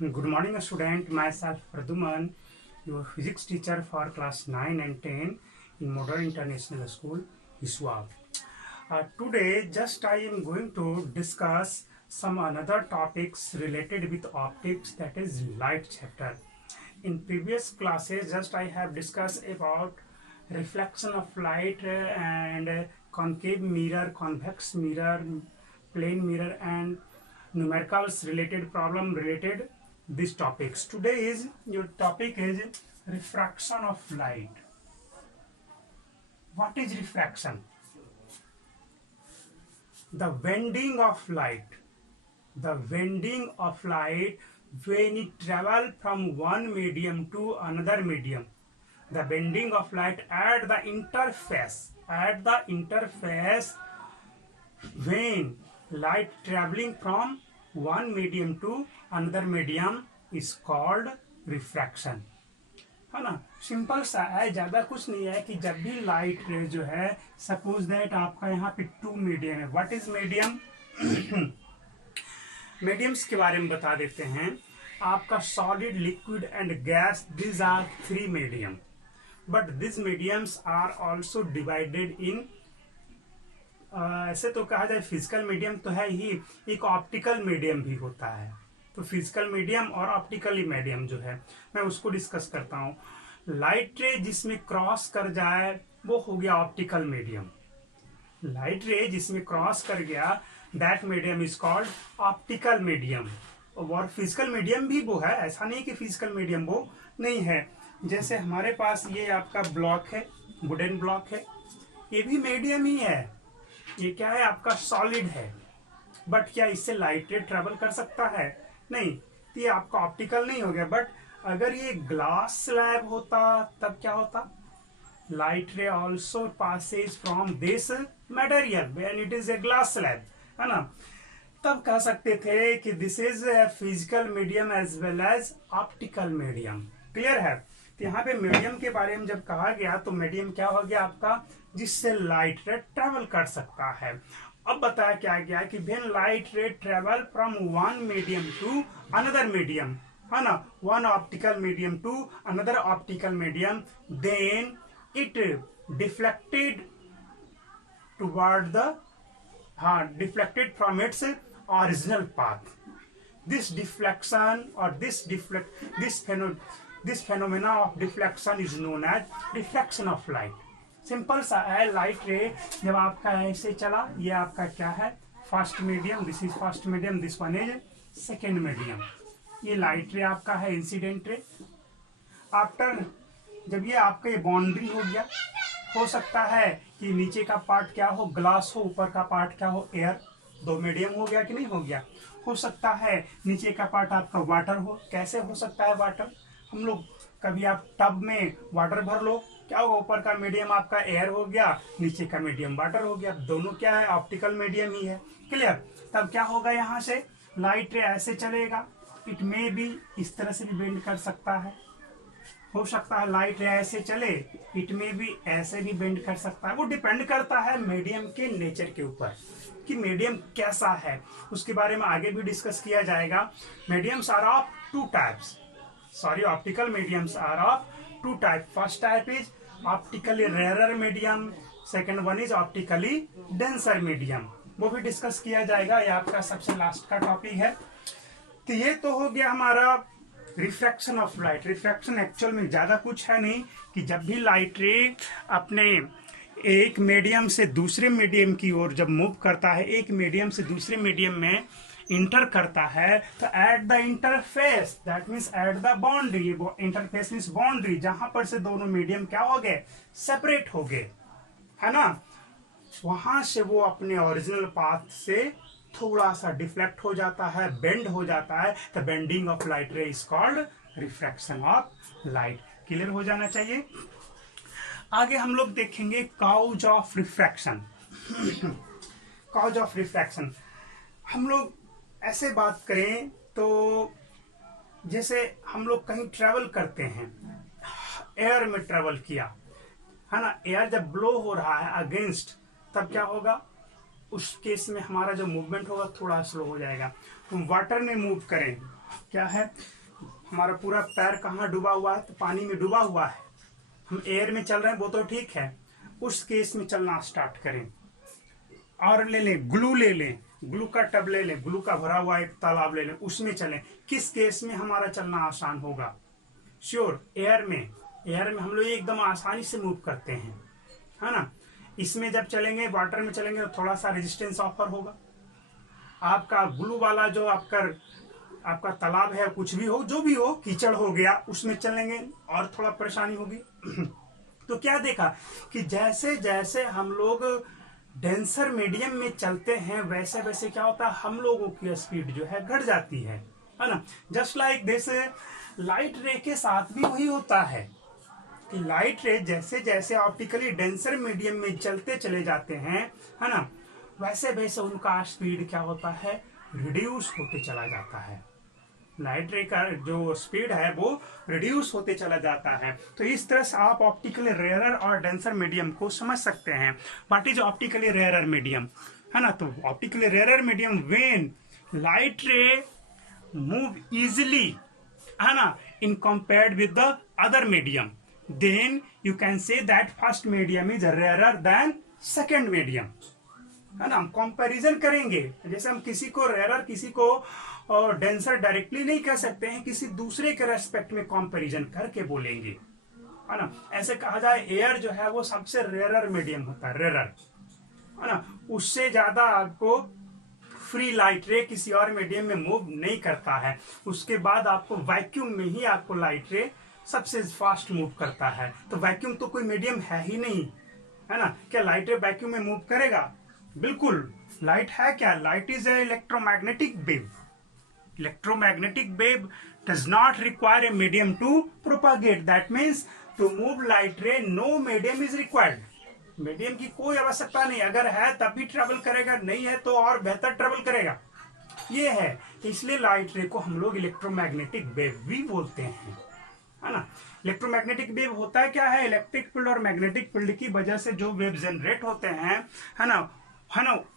Good morning, student. Myself Praduman, your physics teacher for class 9 and 10 in Modern International School, ISWA. Today, just I am going to discuss some another topics related with optics, that is light chapter. In previous classes, just I have discussed about reflection of light and concave mirror, convex mirror, plane mirror, and numericals related problem related these topics. Today is your topic is refraction of light. What is refraction? The bending of light. The bending of light when it travel from one medium to another medium. The bending of light at the interface. At the interface when light traveling from one medium to another medium is called refraction, है ना। Simple सा है, ज्यादा कुछ नहीं है कि जब भी लाइट रे जो है, सपोज दैट आपका यहाँ पे टू मीडियम है। What is medium? मीडियम्स के बारे में बता देते हैं। आपका solid, liquid and gas, this are three medium, but this mediums are also divided in ऐसे तो कहा जाए फिजिकल मीडियम तो है ही, एक ऑप्टिकल मीडियम भी होता है। तो फिजिकल मीडियम और ऑप्टिकल मीडियम जो है, मैं उसको डिस्कस करता हूँ। लाइट रे जिसमें क्रॉस कर जाए वो हो गया ऑप्टिकल मीडियम। लाइट रे जिसमें क्रॉस कर गया that medium is called optical medium. और फिजिकल मीडियम भी वो है, ऐसा नहीं कि फिजिकल मीडियम वो नहीं है। जैसे हमारे पास ये आपका ब्लॉक है, वुडन ब्लॉक है, ये भी मीडियम ही है। ये क्या है? आपका सॉलिड है, बट क्या इससे लाइट रे ट्रेवल कर सकता है? नहीं, तो ये आपका ऑप्टिकल नहीं हो गया। बट अगर ये ग्लास स्लैब होता तब क्या होता? Light ray also passes from this material when it is a glass slab, है ना। तब कह सकते थे कि this is a physical medium as well as optical medium. Clear है? तो यहाँ पे मीडियम के बारे में जब कहा गया तो मीडियम क्या हो गया आपका? जिससे लाइट रे ट्रेवल कर सकता है। अब बताया क्या गया कि when light ray travel from one medium to another medium, है ना, one optical medium to another optical medium, then it deflected toward the deflected from its original path. This deflection or this phenomena of deflection is known as refraction of light. Simple सा है, light रे जब आपका ऐसे चला, ये आपका क्या है? First medium, this is first medium, this one is second medium. ये लाइट रे आपका है इंसिडेंट रे। आफ्टर जब ये आपका ये बाउंड्री हो गया, हो सकता है कि नीचे का पार्ट क्या हो? ग्लास हो, ऊपर का पार्ट क्या हो? एयर। दो मीडियम हो गया कि नहीं हो गया? हो सकता है नीचे का पार्ट आपका वाटर हो। कैसे हो सकता है वाटर? हम लोग कभी आप टब में वाटर भर लो, क्या होगा? ऊपर का मीडियम आपका एयर हो गया, नीचे का मीडियम वाटर हो गया। दोनों क्या है? ऑप्टिकल मीडियम ही है। क्लियर? तब क्या होगा? यहाँ से लाइट रे ऐसे चलेगा, इट मे बी इस तरह से भी बेंड कर सकता है। हो सकता है लाइट रे ऐसे चले, इट में भी ऐसे भी बेंड कर सकता है। वो डिपेंड करता है मीडियम के नेचर के ऊपर कि मीडियम कैसा है। उसके बारे में आगे भी डिस्कस किया जाएगा। Mediums are of two types, sorry, optical mediums are of two type. First type is optically rare medium, second one is optically denser medium. वो भी डिस्कस किया जाएगा, ये आपका सबसे लास्ट का टॉपिक है। तो ये तो हो गया हमारा refraction of light. Refraction actual में ज्यादा कुछ है नहीं कि जब भी लाइट रे अपने एक मीडियम से दूसरे मीडियम की ओर जब मूव करता है, एक मीडियम से दूसरे मीडियम में इंटर करता है, तो at the interface, that means at the boundary, interface means boundary, जहां पर से दोनों मीडियम क्या हो गए? सेपरेट हो गए, है ना। वहां से वो अपने ओरिजिनल पाथ से थोड़ा सा डिफ्लेक्ट हो जाता है, बेंड हो जाता है। द बेंडिंग ऑफ लाइट रे is called refraction of light. Clear हो जाना चाहिए। आगे हम लोग देखेंगे cause of refraction. Cause of refraction हम लोग ऐसे बात करें तो जैसे हम लोग कहीं ट्रेवल करते हैं, एयर में ट्रेवल किया, है ना, एयर जब ब्लो हो रहा है अगेंस्ट, तब क्या होगा? उस केस में हमारा जो मूवमेंट होगा थोड़ा स्लो हो जाएगा। हम वाटर में मूव करें, क्या है, हमारा पूरा पैर कहाँ डूबा हुआ है, तो पानी में डूबा हुआ है, हम एयर में चल रहे हैं वो तो ठीक है, उस केस में चलना स्टार्ट करें। और ले लें ग्लू, ले लें ग्लू का टब, ले लें ग्लू का भरा हुआ एक तालाब ले लें, उसमें चलें। किस केस में हमारा चलना आसान होगा? श्योर एयर में। एयर में हम लोग एकदम आसानी से मूव करते हैं, है ना। इसमें जब चलेंगे, वाटर में चलेंगे तो थोड़ा सा रेजिस्टेंस ऑफर होगा। आपका ग्लू वाला जो आपका तालाब है, कुछ भी हो, जो भी हो, कीचड़ हो गया, उसमें चलेंगे और थोड़ा परेशानी होगी। तो क्या देखा कि जैसे जैसे हम लोग डेंसर मीडियम में चलते हैं, वैसे वैसे क्या होता है, हम लोगों की स्पीड जो है घट जाती है ना। जस्ट लाइक दिस, लाइट रे के साथ भी वही होता है कि लाइट रे जैसे जैसे ऑप्टिकली डेंसर मीडियम में चलते चले जाते हैं, है ना, वैसे वैसे उनका स्पीड क्या होता है, रिड्यूस होते चला जाता है। लाइट रे का जो स्पीड है वो रिड्यूस होते चला जाता है। तो इस तरह से आप ऑप्टिकली रेयरर और डेंसर मीडियम को समझ सकते हैं। What is optically rarer medium, है ना। तो optically rarer medium when light ray move easily, है ना, in compared with the other medium, then you can say that first medium is rarer then second medium, है ना। हम comparison करेंगे, जैसे हम किसी को रेयरर, किसी को और डेंसर डायरेक्टली नहीं कह सकते हैं, किसी दूसरे के रेस्पेक्ट में कंपैरिजन करके बोलेंगे, है ना। ऐसे कहा जाए एयर जो है वो सबसे रेयरर मीडियम होता है, रेयरर, है ना। उससे ज्यादा आपको फ्री लाइट रे किसी और मीडियम में मूव नहीं करता है। उसके बाद आपको वैक्यूम में ही आपको लाइट रे सबसे फास्ट मूव करता है। तो वैक्यूम तो कोई मीडियम है ही नहीं, है ना। क्या लाइट रे वैक्यूम में मूव करेगा? बिल्कुल। लाइट है क्या? Light is a electromagnetic wave. Electromagnetic wave does not require a medium to propagate. That means to move light ray no medium is required. Medium की कोई आवश्यकता नहीं, अगर है तब भी ट्रेवल करेगा, नहीं है तो और बेहतर ट्रेवल करेगा, ये है। इसलिए लाइट रे को हम लोग इलेक्ट्रोमैग्नेटिक वेव भी बोलते हैं, है ना। इलेक्ट्रोमैग्नेटिक वेव होता है क्या है, इलेक्ट्रिक फील्ड और मैग्नेटिक फील्ड की वजह से जो वेव जनरेट होते हैं, है ना,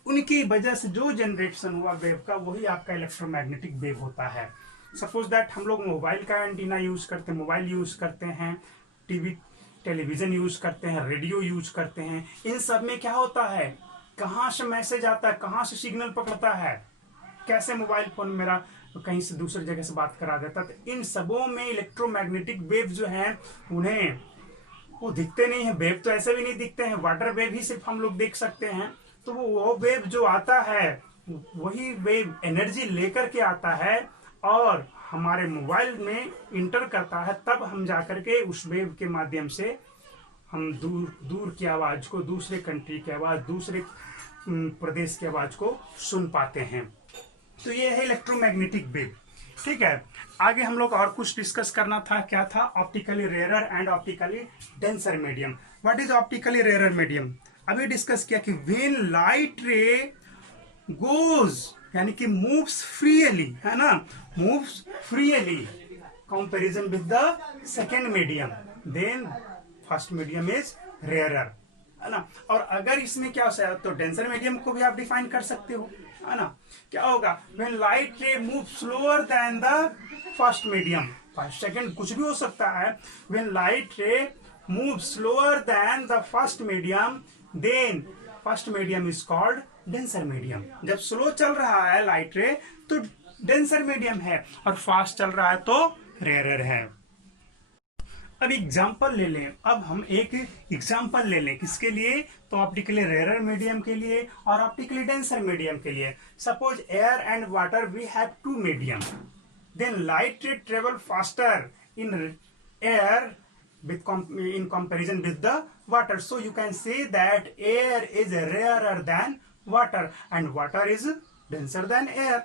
उनकी वजह से जो जनरेशन हुआ वेव का, वही आपका इलेक्ट्रोमैग्नेटिक वेव होता है। सपोज दैट हम लोग मोबाइल का एंटीना यूज करते हैं, मोबाइल यूज करते हैं, टेलीविजन यूज करते हैं, रेडियो यूज करते हैं, इन सब में क्या होता है, कहाँ से मैसेज आता है, कहाँ से सिग्नल पकड़ता है, कैसे मोबाइल फोन मेरा कहीं से दूसरी जगह से बात करा देता। तो इन सबों में इलेक्ट्रोमैग्नेटिक वेव जो है, उन्हें वो दिखते नहीं है, वेव तो ऐसे भी नहीं दिखते हैं, वाटर वेव ही सिर्फ हम लोग देख सकते हैं। तो वो वेव जो आता है, वही वेव एनर्जी लेकर के आता है और हमारे मोबाइल में इंटर करता है, तब हम जाकर के उस वेव के माध्यम से हम दूर की आवाज को, दूसरे कंट्री की आवाज, दूसरे प्रदेश की आवाज को सुन पाते हैं। तो ये है इलेक्ट्रोमैग्नेटिक वेव। ठीक है, आगे हम लोग और कुछ डिस्कस करना था। क्या था? Optically rarer and optically denser medium. What is optically rarer medium? अभी डिस्कस किया कि व्हेन लाइट रे गोज, यानी कि मूव्स फ्रीली, है ना, moves freely comparison with the second medium, then first medium is rarer, है ना। और अगर इसमें क्या होता है, तो डेंसर मीडियम को भी आप डिफाइन कर सकते हो, है ना। क्या होगा? When light ray move slower than the first medium, first second कुछ भी हो सकता है। When light ray move slower than the first medium, then first medium is called denser medium. जब स्लो चल रहा है लाइट रे तो डेंसर मीडियम है, और फास्ट चल रहा है तो रेयरर है। अब एग्जाम्पल ले लें, अब हम एक एग्जाम्पल ले लें, किसके लिए? तो ऑप्टिकली रेयरर मीडियम के लिए और ऑप्टिकली डेंसर मीडियम के लिए। Suppose air and water we have two medium, then light ray travel faster in air in comparison with the water. So you can say that air is rarer than water and water is denser than air.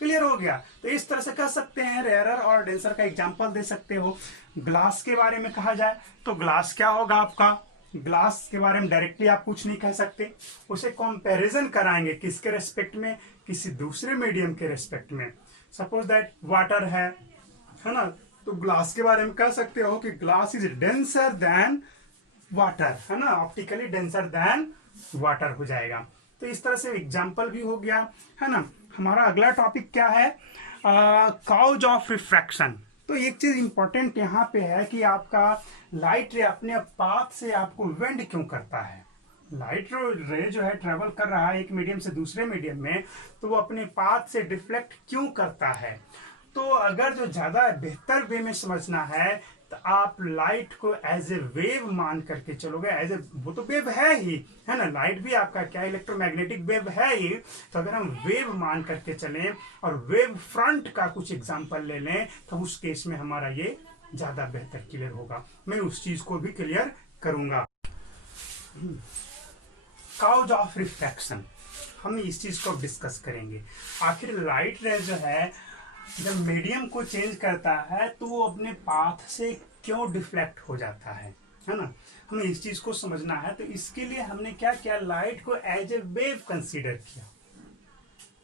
Clear हो गया? तो इस तरह से कह सकते हैं, rarer और डेंसर का एग्जांपल दे सकते हो। ग्लास के बारे में कहा जाए तो ग्लास क्या होगा आपका? ग्लास के बारे में डायरेक्टली आप कुछ नहीं कह सकते, उसे कंपैरिजन कराएंगे किसके रेस्पेक्ट में? किसी दूसरे मीडियम के रेस्पेक्ट में। सपोज दैट वाटर है ना, तो ग्लास के बारे में कह सकते हो कि glass is denser then water, है ना, ऑप्टिकली डेंसर देन वाटर हो जाएगा। तो इस तरह से एग्जाम्पल भी हो गया, है ना। हमारा अगला टॉपिक क्या है? Cause of refraction. तो एक चीज इंपॉर्टेंट यहाँ पे है कि आपका लाइट रे अपने पाथ से आपको वेंड क्यों करता है। लाइट रे जो है ट्रेवल कर रहा है एक मीडियम से दूसरे मीडियम में, तो वो अपने पाथ से डिफ्लेक्ट क्यों करता है। तो अगर जो ज्यादा बेहतर वे में समझना है तो आप लाइट को एज ए वेव मान करके चलोगे। एज ए, वो तो वेव है ही, है ना, लाइट भी आपका क्या इलेक्ट्रोमैग्नेटिक वेव है ही। तो अगर हम वेव मान करके चलें और वेव फ्रंट का कुछ एग्जांपल ले लें तो उस केस में हमारा ये ज्यादा बेहतर क्लियर होगा। मैं उस चीज को भी क्लियर करूंगा। काउज ऑफ रिफ्रैक्शन, हम इस चीज को डिस्कस करेंगे। आखिर लाइट रे जो है जब मीडियम को चेंज करता है तो वो अपने पाथ से क्यों डिफ्लेक्ट हो जाता है ना, हमें इस चीज को समझना है। तो इसके लिए हमने क्या किया, लाइट को एज ए वेव कंसीडर किया।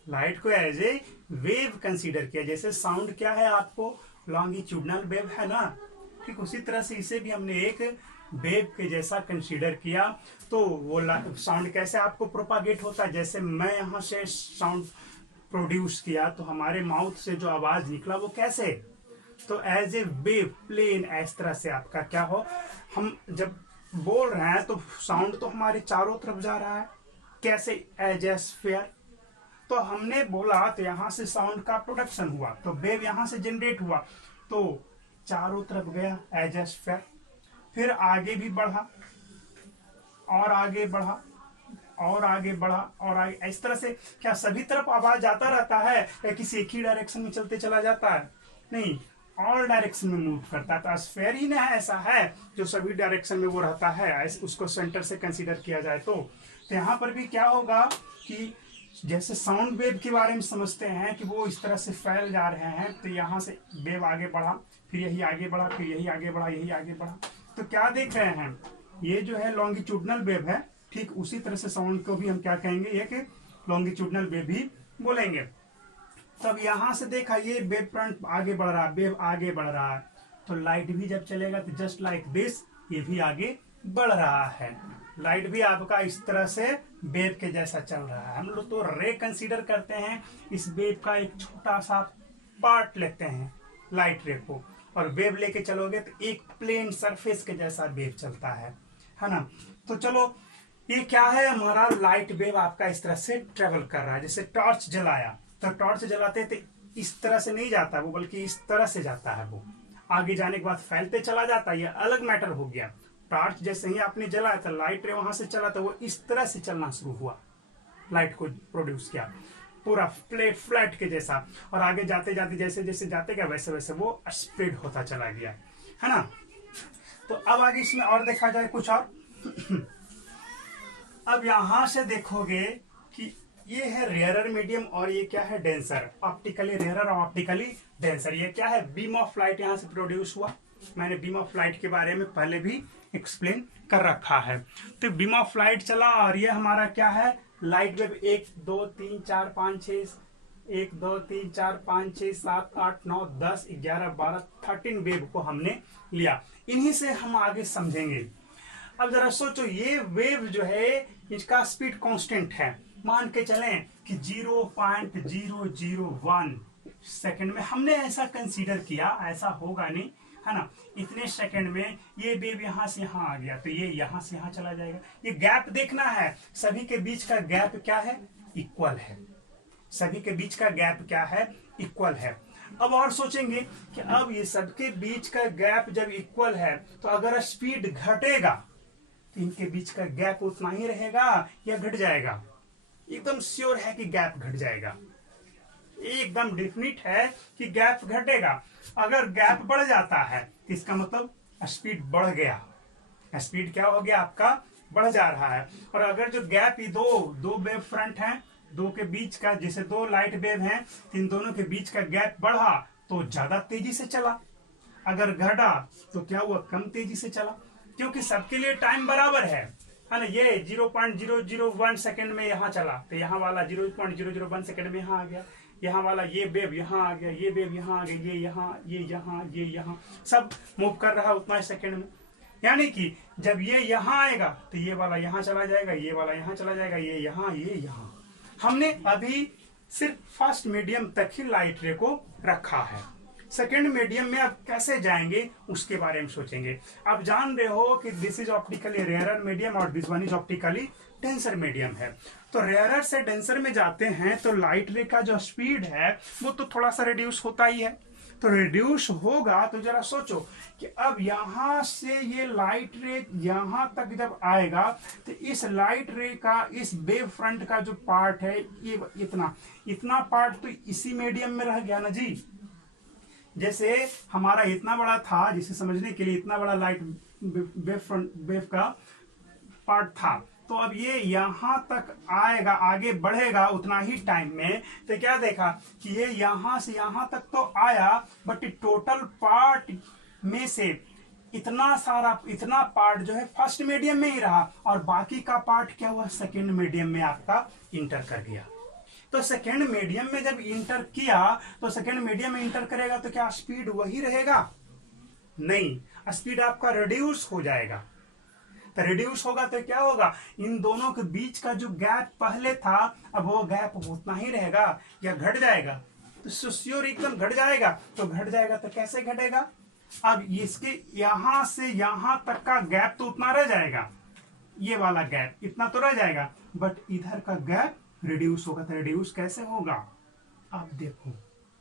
लाइट को एज ए वेव कंसीडर किया। जैसे साउंड क्या है आपको, लॉन्गिट्यूडनल वेव है ना, ठीक उसी तरह से इसे भी हमने एक वेव के जैसा कंसीडर किया। तो वो साउंड कैसे आपको प्रोपागेट होता है, जैसे मैं यहाँ से साउंड प्रोड्यूस किया तो हमारे माउथ से जो आवाज निकला वो कैसे, तो एज ए वेव प्लेन, इस तरह से आपका क्या हो, हम जब बोल रहे हैं तो साउंड तो हमारे चारों तरफ जा रहा है, कैसे, एज ए स्फीयर। तो हमने बोला तो यहां से साउंड का प्रोडक्शन हुआ, तो वेव यहां से जनरेट हुआ तो चारों तरफ गया एज ए स्फीयर, फिर आगे भी बढ़ा और आगे बढ़ा और आगे बढ़ा और आगे, इस तरह से क्या सभी तरफ आवाज जाता रहता है या किसी एक ही डायरेक्शन में चलते चला जाता है, नहीं, ऑल डायरेक्शन में मूव करता है। तो स्फीयर ही ना ऐसा है जो सभी डायरेक्शन में वो रहता है, उसको सेंटर से कंसीडर किया जाए तो यहाँ पर भी क्या होगा कि जैसे साउंड वेव के बारे में समझते हैं कि वो इस तरह से फैल जा रहे हैं, तो यहाँ से वेव आगे बढ़ा, फिर यही आगे बढ़ा, फिर यही आगे बढ़ा, यही आगे बढ़ा। तो क्या देख रहे हैं, ये जो है लॉन्गिट्यूडनल वेव है, ठीक उसी तरह से साउंड को भी हम क्या कहेंगे, एक लॉन्गिट्यूडनल वेव भी बोलेंगे। तब यहां से देखा ये वेव फ्रंट आगे बढ़ रहा है, वेव आगे बढ़ रहा है, तो लाइट भी जब चलेगा तो जस्ट लाइक दिस ये भी आगे बढ़ रहा है। लाइट भी आपका इस तरह से वेव के जैसा चल रहा है। हम लोग तो रे कंसीडर करते हैं, इस वेव का एक छोटा सा पार्ट लेते हैं लाइट रे को, और वेव लेके चलोगे तो एक प्लेन सरफेस के जैसा वेव चलता है ना। तो चलो ये क्या है, हमारा लाइट वेव आपका इस तरह से ट्रेवल कर रहा है। जैसे टॉर्च जलाया तो टॉर्च जलाते थे इस तरह से नहीं जाता वो, बल्कि इस तरह से जाता है, वो आगे जाने के बाद फैलते चला जाता है, ये अलग मैटर हो गया। टॉर्च जैसे ही आपने जलाया था, लाइट रे वहां से चला तो वो इस तरह से चलना शुरू हुआ, लाइट को प्रोड्यूस किया पूरा फ्लैट के जैसा, और आगे जाते जाते जैसे जैसे जाते गया वैसे वैसे वो स्प्रेड होता चला गया, है ना। तो अब आगे इसमें और देखा जाए कुछ और। अब यहां से देखोगे कि ये है रेयरर मीडियम और ये क्या है, डेंसर, ऑप्टिकली रेयरर और ऑप्टिकली डेंसर। ये क्या है, बीम ऑफ लाइट यहां से प्रोड्यूस हुआ। मैंने बीम ऑफ लाइट के बारे में पहले भी एक्सप्लेन कर रखा है। तो बीम ऑफ लाइट चला और ये हमारा क्या है, लाइट वेव 1 2 3 4 5 6 1 2 3 4 5 6 7 8 9 10 11 12 13 वेव को हमने लिया। इन्हीं से हम आगे समझेंगे। अब जरा सोचो, ये वेव जो है इसका स्पीड कांस्टेंट है, मान के चलें कि 0.001 सेकंड में हमने ऐसा कंसीडर किया, ऐसा होगा नहीं, है ना। इतने सेकंड में ये वेव यहां से यहां आ गया तो ये यहां से यहां चला जाएगा। ये गैप देखना है, सभी के बीच का गैप क्या है, इक्वल है। सभी के बीच का गैप क्या है, इक्वल है। अब और सोचेंगे कि अब ये सबके बीच का गैप जब इक्वल है तो अगर स्पीड घटेगा तो इनके बीच का गैप उतना ही रहेगा या घट जाएगा। एकदम श्योर है कि गैप घट जाएगा, एकदम डेफिनिट है कि गैप घटेगा। अगर गैप बढ़ जाता है तो इसका मतलब स्पीड बढ़ गया, स्पीड क्या हो गया आपका, बढ़ जा रहा है। और अगर जो गैप ये दो वेव फ्रंट हैं, दो के बीच का, जैसे दो लाइट वेव हैं, इन दोनों के बीच का गैप बढ़ा तो ज्यादा तेजी से चला, अगर घटा तो क्या हुआ, कम तेजी से चला, क्योंकि सबके लिए टाइम बराबर है ना। ये 0.001 सेकंड में यहाँ चला तो यहाँ वाला 0.001 सेकंड में यहाँ आ गया, यहाँ वाला ये वेव यहाँ आ गया, ये वेव यहाँ आ गया, ये यहाँ सब मूव कर रहा है उतना सेकंड में। यानी कि जब ये यहाँ आएगा तो ये वाला यहाँ चला जाएगा, ये वाला यहाँ चला जाएगा, ये यहाँ। हमने अभी सिर्फ फर्स्ट मीडियम तक ही लाइट रे को रखा है। सेकेंड मीडियम में आप कैसे जाएंगे उसके बारे में सोचेंगे। आप जान रहे हो कि this is optically rarer medium और this one is optically denser medium है। तो रेयरर से डेंसर में जाते हैं तो लाइट रे का जो स्पीड है वो तो थोड़ा सा रिड्यूस होता ही है। तो रिड्यूस होगा तो जरा सोचो कि अब यहां से ये लाइट रे यहां तक जब आएगा तो इस लाइट रे का इस वेव फ्रंट का जो पार्ट है ये इतना पार्ट तो इसी मीडियम में रह गया ना जी। जैसे हमारा इतना बड़ा था, जिसे समझने के लिए इतना बड़ा लाइट वेव का पार्ट था, तो अब ये यहां तक आएगा, आगे बढ़ेगा उतना ही टाइम में। तो क्या देखा कि ये यहां से यहां तक तो आया, बट टोटल पार्ट में से इतना पार्ट जो है फर्स्ट मीडियम में ही रहा और बाकी का पार्ट क्या हुआ, सेकेंड मीडियम में आपका इंटर कर गया। तो सेकेंड मीडियम में जब इंटर किया तो सेकेंड मीडियम में इंटर करेगा तो क्या स्पीड वही रहेगा? नहीं, स्पीड आपका रिड्यूस हो जाएगा। तो रिड्यूस होगा तो क्या होगा, इन दोनों के बीच का जो गैप पहले था अब वो गैप उतना ही रहेगा या घट जाएगा? तो श्योर एकदम घट जाएगा। तो घट जाएगा तो कैसे घटेगा, अब इसके यहां से यहां तक का गैप तो उतना रह जाएगा, ये वाला गैप इतना तो रह जाएगा, बट इधर का गैप रिड्यूस होगा। तो रिड्यूस कैसे होगा, आप देखो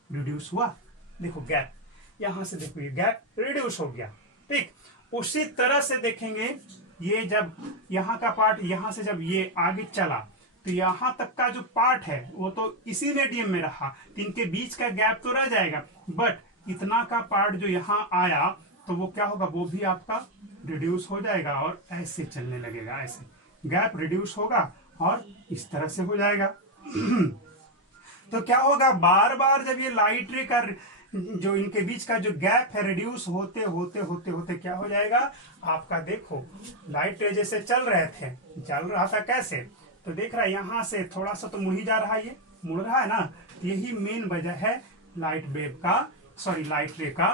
रिड्यूस हुआ, देखो गैप यहां से देखो ये गैप रिड्यूस हो गया। ठीक उसी तरह से देखेंगे, ये जब यहाँ का पार्ट यहां से जब ये आगे चला तो यहां तक का जो पार्ट है वो तो इसी मीडियम में रहा, तो इनके बीच का गैप तो रह जाएगा, बट इतना का पार्ट जो यहाँ आया तो वो क्या होगा, वो भी आपका रिड्यूस हो जाएगा और ऐसे चलने लगेगा, ऐसे गैप रिड्यूस होगा और इस तरह से हो जाएगा। तो क्या होगा, बार बार जब ये लाइट रे का जो इनके बीच का जो गैप है रिड्यूस होते होते होते होते क्या हो जाएगा आपका, देखो लाइट रे जैसे चल रहा था कैसे, तो देख रहा है यहां से थोड़ा सा तो मुड़ ही जा रहा है, ये मुड़ रहा है ना, यही मेन वजह है लाइट रे का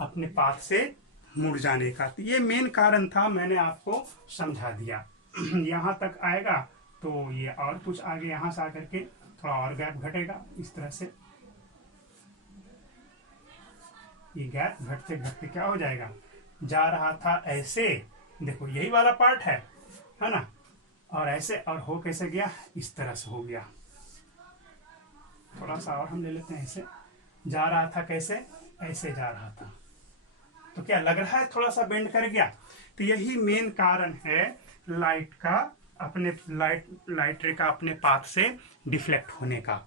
अपने पाथ से मुड़ जाने का। तो ये मेन कारण था, मैंने आपको समझा दिया। यहां तक आएगा तो ये और कुछ आगे यहां से आकर के थोड़ा और गैप घटेगा, इस तरह से ये गैप घटते घटते क्या हो जाएगा, जा रहा था ऐसे, देखो यही वाला पार्ट है ना, और ऐसे और हो कैसे गया, इस तरह से हो गया। थोड़ा सा और हम ले लेते हैं, ऐसे जा रहा था कैसे, ऐसे जा रहा था, तो क्या लग रहा है थोड़ा सा बेंड कर गया। तो यही मेन कारण है लाइट रे का अपने पाथ से डिफ्लेक्ट होने का।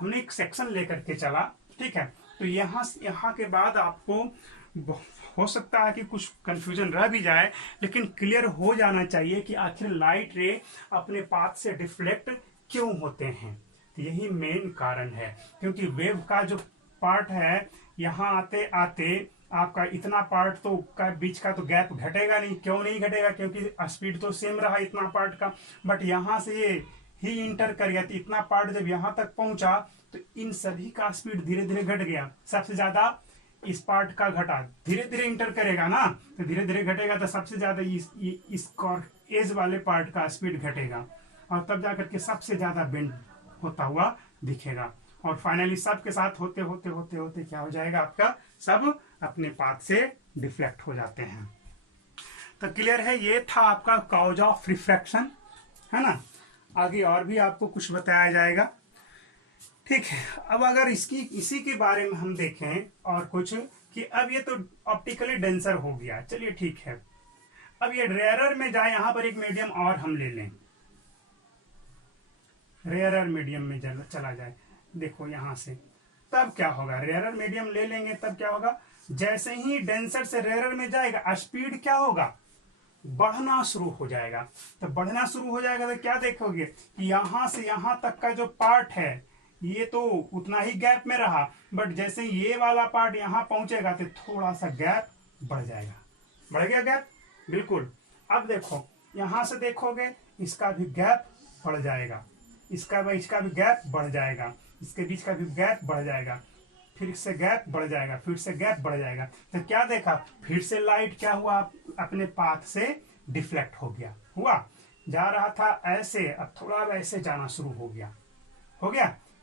हमने एक सेक्शन लेकर के चला, ठीक है। तो यहाँ के बाद आपको हो सकता है कि कुछ कंफ्यूजन रह भी जाए, लेकिन क्लियर हो जाना चाहिए कि आखिर लाइट रे अपने पाथ से डिफ्लेक्ट क्यों होते हैं। तो यही मेन कारण है, क्योंकि वेव का जो पार्ट है यहाँ आते आते आपका इतना पार्ट तो का बीच का तो गैप घटेगा नहीं। क्यों नहीं घटेगा, क्योंकि स्पीड तो सेम रहा इतना पार्ट का, बट यहाँ से ये ही इंटर कर गया, तो इतना पार्ट जब यहाँ तक पहुंचा तो इन सभी का स्पीड धीरे धीरे घट गया। सबसे ज्यादा इस पार्ट का घटा, धीरे धीरे इंटर करेगा ना, तो धीरे धीरे घटेगा, तो सबसे ज्यादा इस एज वाले पार्ट का स्पीड घटेगा और तब जाकर के सबसे ज्यादा बेंड होता हुआ दिखेगा, और फाइनली सब के साथ होते होते होते होते क्या हो जाएगा, आपका सब अपने पाथ से डिफ्लेक्ट हो जाते हैं। तो क्लियर है, ये था आपका कॉज ऑफ रिफ्रैक्शन, है ना। आगे और भी आपको कुछ बताया जाएगा, ठीक है। अब अगर इसी के बारे में हम देखें और कुछ कि अब ये तो ऑप्टिकली डेंसर हो गया, चलिए ठीक है। अब ये रेयरर में जाए, यहां पर एक मीडियम और हम ले लें, रेयरर मीडियम में चला जाए, देखो यहां से, तब क्या होगा, रेयरर मीडियम ले लेंगे तब क्या होगा, जैसे ही डेंसर से रेयरर में जाएगा स्पीड क्या होगा, बढ़ना शुरू हो जाएगा। तो बढ़ना शुरू हो जाएगा तो क्या देखोगे कि यहां से यहां तक का जो पार्ट है ये तो उतना ही गैप में रहा, बट जैसे ये वाला पार्ट यहां पहुंचेगा तो थोड़ा सा गैप बढ़ जाएगा। बढ़ गया गैप, बिल्कुल। अब देखो यहां से देखोगे इसका भी गैप बढ़ जाएगा, इसका भी गैप बढ़ जाएगा, इसके बीच का भी गैप बढ़ जाएगा, फिर से गैप बढ़ जाएगा, फिर से गैप बढ़ जाएगा। तो क्या देखा, फिर से लाइट क्या हुआ, अपने पाथ से डिफ्लेक्ट हो गया, जा रहा था ऐसे, अब थोड़ा ऐसे जाना शुरू हो गया।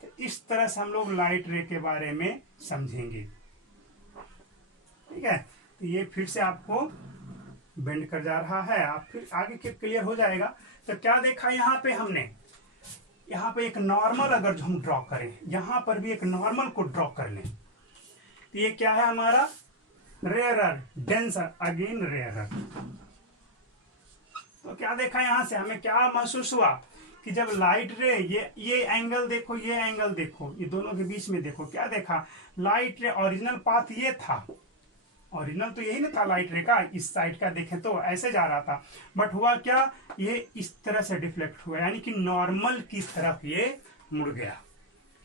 तो इस तरह से हम लोग लाइट रे के बारे में समझेंगे। ठीक है, तो ये फिर से आपको बेंड कर जा रहा है, आप फिर आगे के क्लियर हो जाएगा। तो क्या देखा यहाँ पे हमने, यहाँ पे एक नॉर्मल अगर जो हम ड्रॉ करें, यहाँ पर भी एक नॉर्मल को ड्रॉ कर लें, तो ये क्या है हमारा रेयरर, डेंसर, अगेन रेयरर। तो क्या देखा यहां से हमें क्या महसूस हुआ कि जब लाइट रे ये एंगल देखो, ये एंगल देखो, ये दोनों के बीच में देखो, क्या देखा, लाइट रे ओरिजिनल पाथ ये था, ओरिजिनल तो यही ना था लाइट रे का, इस साइड का देखें तो ऐसे जा रहा था, बट हुआ क्या, ये इस तरह से डिफ्लेक्ट हुआ, यानी कि नॉर्मल की तरफ ये मुड़ गया,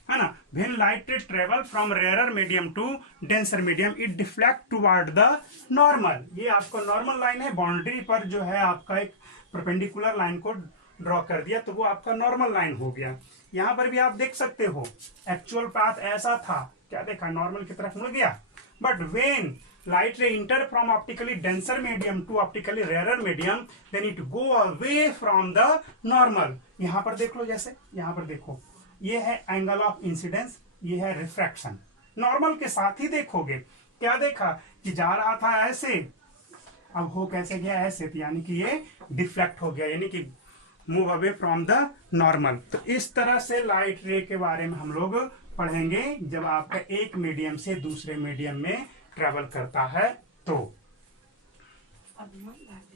है ना। When light ray travel from rarer medium to denser medium it deflect toward the normal. ये आपका नॉर्मल लाइन है, बाउंड्री पर जो है आपका एक परपेंडिकुलर लाइन को ड्रॉ कर दिया, तो वो आपका नॉर्मल लाइन हो गया। यहाँ पर भी आप देख सकते हो एक्चुअल पाथ ऐसा था, क्या देखा, नॉर्मल की तरफ मुड़ गया। But when light ray enter from optically denser medium to optically rarer medium then it go away from the normal। यहाँ पर देख लो, जैसे यहाँ पर देखो, ये है एंगल ऑफ इंसिडेंस, ये है रिफ्रैक्शन। नॉर्मल के साथ ही देखोगे, क्या देखा कि जा रहा था ऐसे, अब हो कैसे गया ऐसे, तो यानी कि ये डिफ्लेक्ट हो गया, यानी कि move away from the normal. तो इस तरह से लाइट रे के बारे में हम लोग पढ़ेंगे जब आपका एक मीडियम से दूसरे मीडियम में ट्रेवल करता है तो।